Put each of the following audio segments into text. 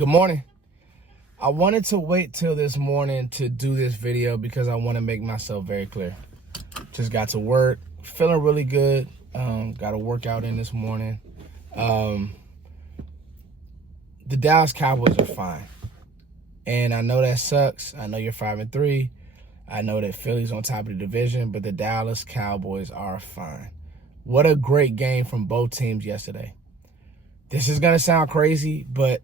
Good morning. I wanted to wait till this morning to do this video because I want to make myself very clear. Just got to work, feeling really good. Got a workout in this morning. The Dallas Cowboys are fine. And I know that sucks. I know you're 5-3. I know that Philly's on top of the division, but the Dallas Cowboys are fine. What a great game from both teams yesterday. This is going to sound crazy, but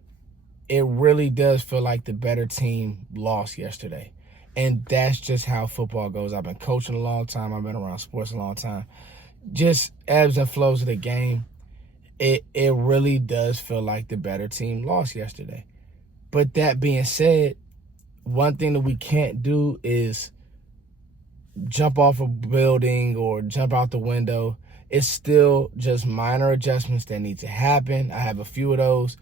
it really does feel like the better team lost yesterday. And that's just how football goes. I've been coaching a long time. I've been around sports a long time. Just ebbs and flows of the game. It really does feel like the better team lost yesterday. But that being said, one thing that we can't do is jump off a building or jump out the window. It's still just minor adjustments that need to happen. I have a few of those.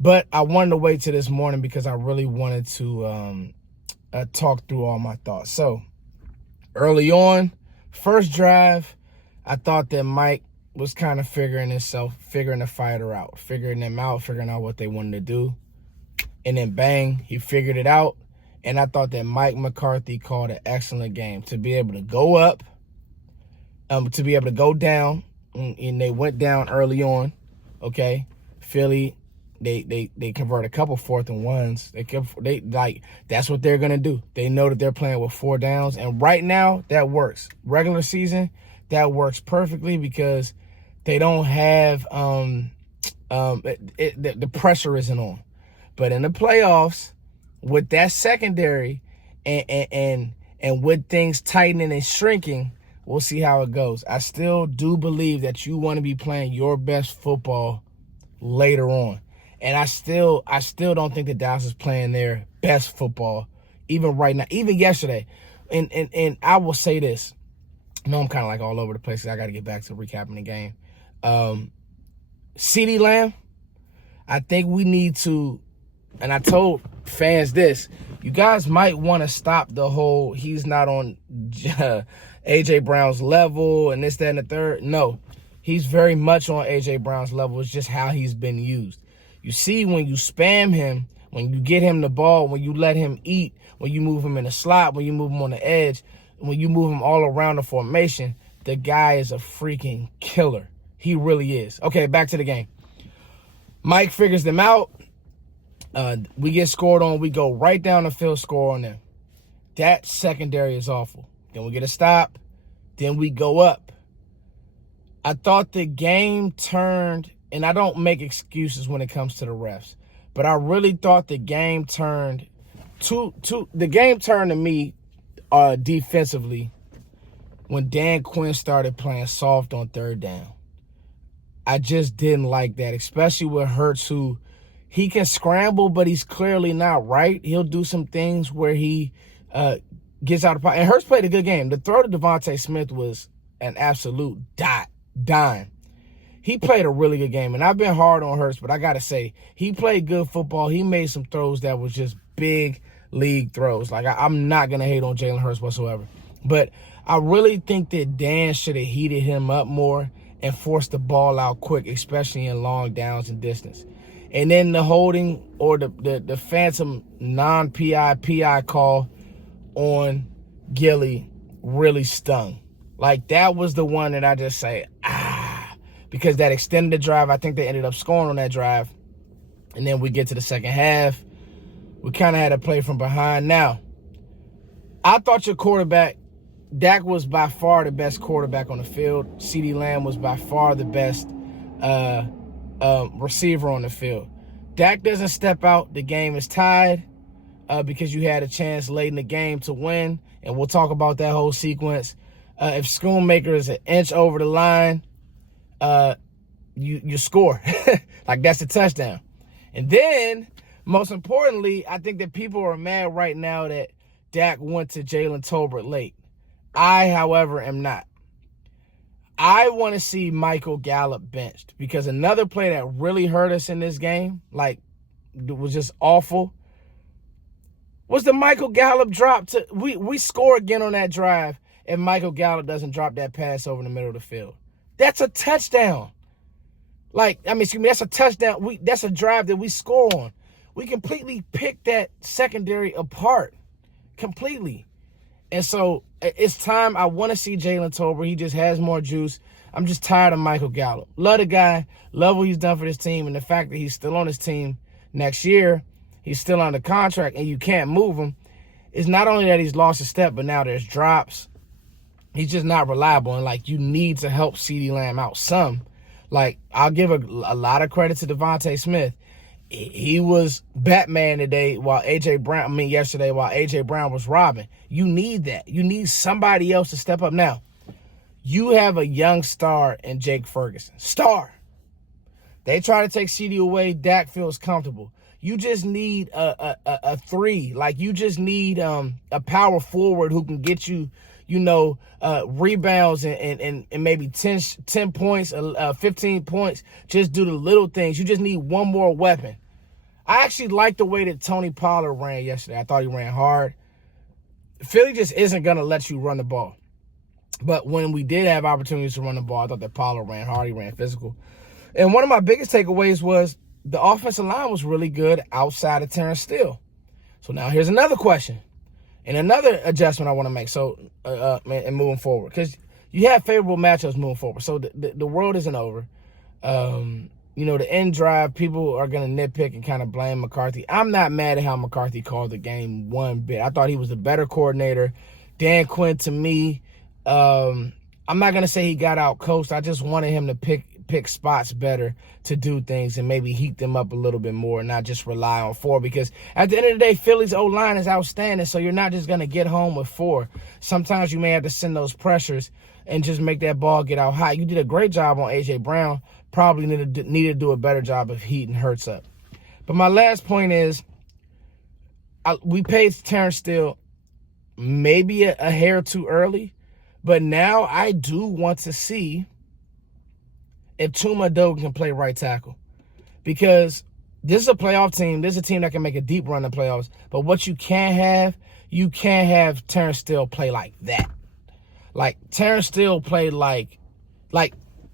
But I wanted to wait till this morning because I really wanted to talk through all my thoughts. So early on, first drive, I thought that Mike was kind of figuring the fighter out, figuring out what they wanted to do. And then bang, he figured it out. And I thought that Mike McCarthy called an excellent game to be able to go up, to be able to go down. And they went down early on, okay? Philly, they convert a couple 4th and 1s. That's what they're gonna do. They know that they're playing with 4 downs, and right now that works. Regular season, that works perfectly because they don't have the pressure isn't on. But in the playoffs, with that secondary and with things tightening and shrinking, we'll see how it goes. I still do believe that you want to be playing your best football later on. And I still don't think that Dallas is playing their best football, even right now, even yesterday. And I will say this. I know I'm kind of like all over the place. I got to get back to recapping the game. CeeDee Lamb, I think we need to, and I told fans this, you guys might want to stop the whole he's not on A.J. Brown's level and this, that, and the third. No, he's very much on A.J. Brown's level. It's just how he's been used. You see, when you spam him, when you get him the ball, when you let him eat, when you move him in the slot, when you move him on the edge, when you move him all around the formation, the guy is a freaking killer. He really is. Okay, back to the game. Mike figures them out. We get scored on. We go right down the field, score on them. That secondary is awful. Then we get a stop. Then we go up. I thought the game turned, and I don't make excuses when it comes to the refs, but I really thought the game turned to me defensively when Dan Quinn started playing soft on 3rd down. I just didn't like that, especially with Hurts, who he can scramble, but he's clearly not right. He'll do some things where he gets out of pocket. And Hurts played a good game. The throw to Devontae Smith was an absolute dime. He played a really good game, and I've been hard on Hurts, but I got to say, he played good football. He made some throws that was just big league throws. Like, I'm not going to hate on Jalen Hurts whatsoever. But I really think that Dan should have heated him up more and forced the ball out quick, especially in long downs and distance. And then the holding or the phantom non-PI call on Gilly really stung. Like, that was the one that I just say, because that extended the drive. I think they ended up scoring on that drive. And then we get to the second half. We kind of had to play from behind. Now, I thought your quarterback, Dak was by far the best quarterback on the field. CeeDee Lamb was by far the best receiver on the field. Dak doesn't step out. The game is tied because you had a chance late in the game to win. And we'll talk about that whole sequence. If Schoonmaker is an inch over the line, you score. Like, that's a touchdown. And then, most importantly, I think that people are mad right now that Dak went to Jaylen Tober late. I, however, am not. I want to see Michael Gallup benched because another play that really hurt us in this game, like, it was just awful, was the Michael Gallup drop. We score again on that drive, and Michael Gallup doesn't drop that pass over in the middle of the field. That's a touchdown. That's a touchdown. That's a drive that we score on. we completely picked that secondary apart. Completely. And so it's time. I want to see Jaylen Tober. He just has more juice. I'm just tired of Michael Gallup. Love the guy. Love what he's done for this team. And the fact that he's still on this team next year, he's still under contract, and you can't move him, is not only that he's lost a step, but now there's drops. He's just not reliable. And, like, you need to help CeeDee Lamb out some. Like, I'll give a lot of credit to Devontae Smith. He was Batman yesterday while A.J. Brown was Robin. You need that. You need somebody else to step up. Now, you have a young star in Jake Ferguson. Star. They try to take CD away. Dak feels comfortable. You just need a three. Like, you just need a power forward who can get you, rebounds and maybe 10 points, 15 points. Just do the little things. You just need one more weapon. I actually like the way that Tony Pollard ran yesterday. I thought he ran hard. Philly just isn't going to let you run the ball. But when we did have opportunities to run the ball, I thought that Pollard ran hard. He ran physical. And one of my biggest takeaways was the offensive line was really good outside of Terence Steele. So now here's another question and another adjustment I want to make. So, and moving forward, because you have favorable matchups moving forward. So the world isn't over. The end drive, people are going to nitpick and kind of blame McCarthy. I'm not mad at how McCarthy called the game one bit. I thought he was the better coordinator. Dan Quinn, to me, I'm not going to say he got out coached. I just wanted him to pick spots better to do things and maybe heat them up a little bit more and not just rely on 4, because at the end of the day, Philly's O-line is outstanding, so you're not just going to get home with 4. Sometimes you may have to send those pressures and just make that ball get out high. You did a great job on A.J. Brown. Probably needed to do a better job of heating Hurts up. But my last point is we paid Terence Steele maybe a hair too early, but now I do want to see if Chuma Dogan can play right tackle, because this is a playoff team. This is a team that can make a deep run in the playoffs. But what you can't have Terence Steele play like that. Like, Terence Steele played like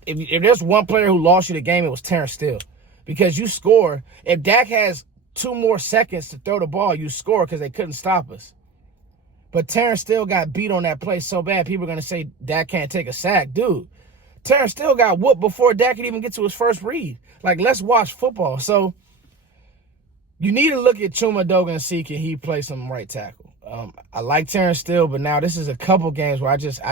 if there's one player who lost you the game, it was Terence Steele, because you score. If Dak has 2 more seconds to throw the ball, you score because they couldn't stop us. But Terence Steele got beat on that play so bad, people are going to say Dak can't take a sack. Dude, Terence Steele got whooped before Dak could even get to his first read. Like, let's watch football. So you need to look at Chuma Dogan and see can he play some right tackle. I like Terence Steele, but now this is a couple games where I just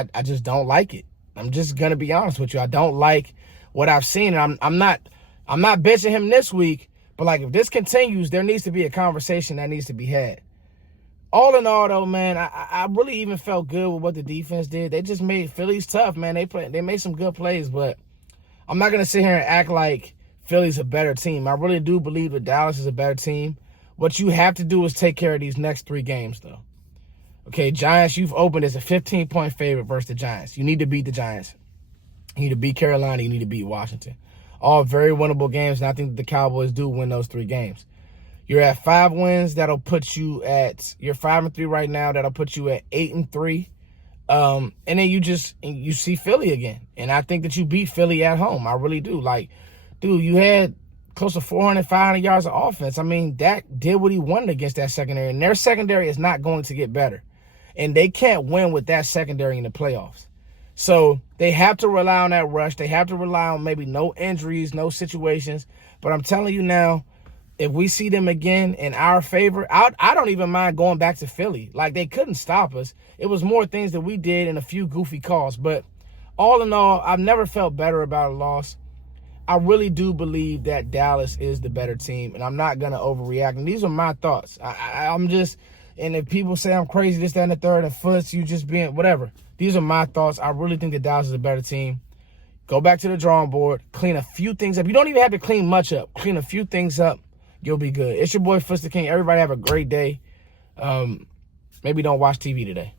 don't like it. I'm just gonna be honest with you. I don't like what I've seen. And I'm not benching him this week, but like, if this continues, there needs to be a conversation that needs to be had. All in all, though, man, I really even felt good with what the defense did. They just made Philly's tough, man. They made some good plays, but I'm not gonna sit here and act like Philly's a better team. I really do believe that Dallas is a better team. What you have to do is take care of these next 3 games, though. Okay, Giants, you've opened as a 15-point favorite versus the Giants. You need to beat the Giants. You need to beat Carolina. You need to beat Washington. All very winnable games, and I think the Cowboys do win those 3 games. You're at 5 wins. That'll put you at – you're 5-3 right now. That'll put you at 8-3. And then you see Philly again. And I think that you beat Philly at home. I really do. Like, dude, you had close to 400, 500 yards of offense. I mean, Dak did what he wanted against that secondary, and their secondary is not going to get better. And they can't win with that secondary in the playoffs. So they have to rely on that rush. They have to rely on maybe no injuries, no situations. But I'm telling you now, if we see them again in our favor, I don't even mind going back to Philly. Like, they couldn't stop us. It was more things that we did and a few goofy calls. But all in all, I've never felt better about a loss. I really do believe that Dallas is the better team, and I'm not going to overreact. And these are my thoughts. I'm just... And if people say I'm crazy, this, that, and the third, and Foots, you just being whatever. These are my thoughts. I really think that Dallas is a better team. Go back to the drawing board. Clean a few things up. You don't even have to clean much up. Clean a few things up. You'll be good. It's your boy, Foots the King. Everybody have a great day. Maybe don't watch TV today.